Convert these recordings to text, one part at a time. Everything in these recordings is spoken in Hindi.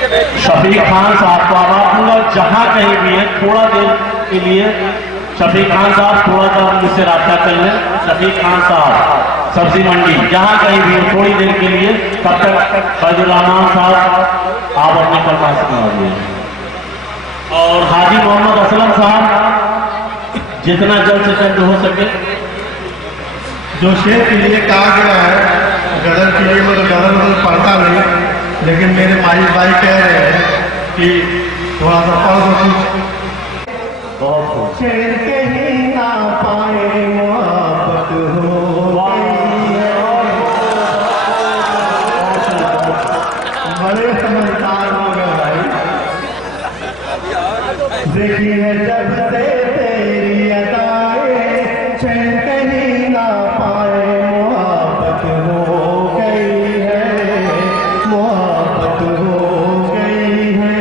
शफीक खान साहब को आवाज़ जहां कहीं भी है थोड़ा देर के लिए शफीक खान साहब थोड़ा सा मुझसे रब्ता कर लें। शफीक खान साहब सब्जी मंडी जहां कहीं भी थोड़ी देर के लिए, तब तक फैजुल रहमान साहब आप अपने कलमा सुना दिए। और हाजी मोहम्मद असलम साहब जितना जल्द से जल्द हो सके। जो शेर के लिए कहा गया है गदर के लिए, मतलब गदर पढ़ता नहीं, लेकिन मेरे माई भाई कह रहे हैं कि थोड़ा सा पढ़ दो। शेर कहीं ना पाए मोहब्बत हो बड़े समझदार हो गए भाई। देखिए जब से तेरी अदाएं शेर कहीं ना पाए मोहब्बत हो गई है, मोहब्बत हो गई है।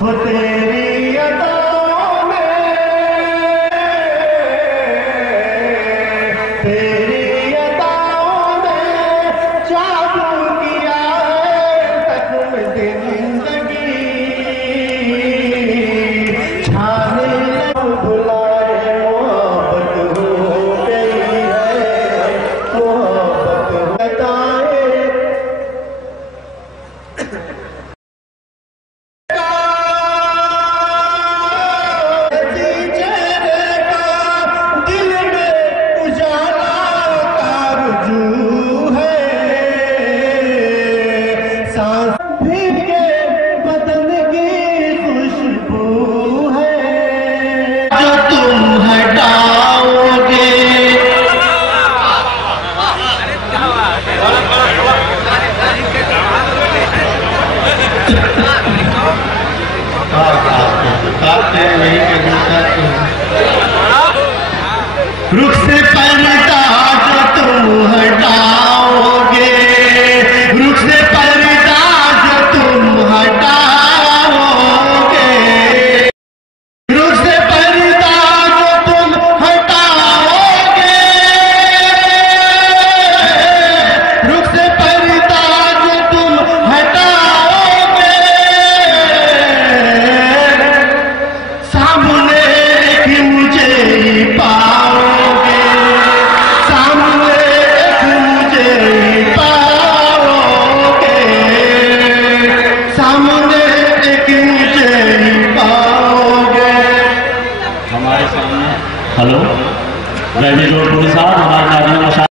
हो तेरी अदाओं में, तेरी अदाओं में जादू किया है जख्म जिंदगी। छाने बुलाए मोहब्बत हो गई है, मोहब्बत बताए। दिल में उजाला कारजू है, सांस भीगे बदन की खुशबू है। जो तुम हटाओगे रुख से पर्दा जो तुम हटा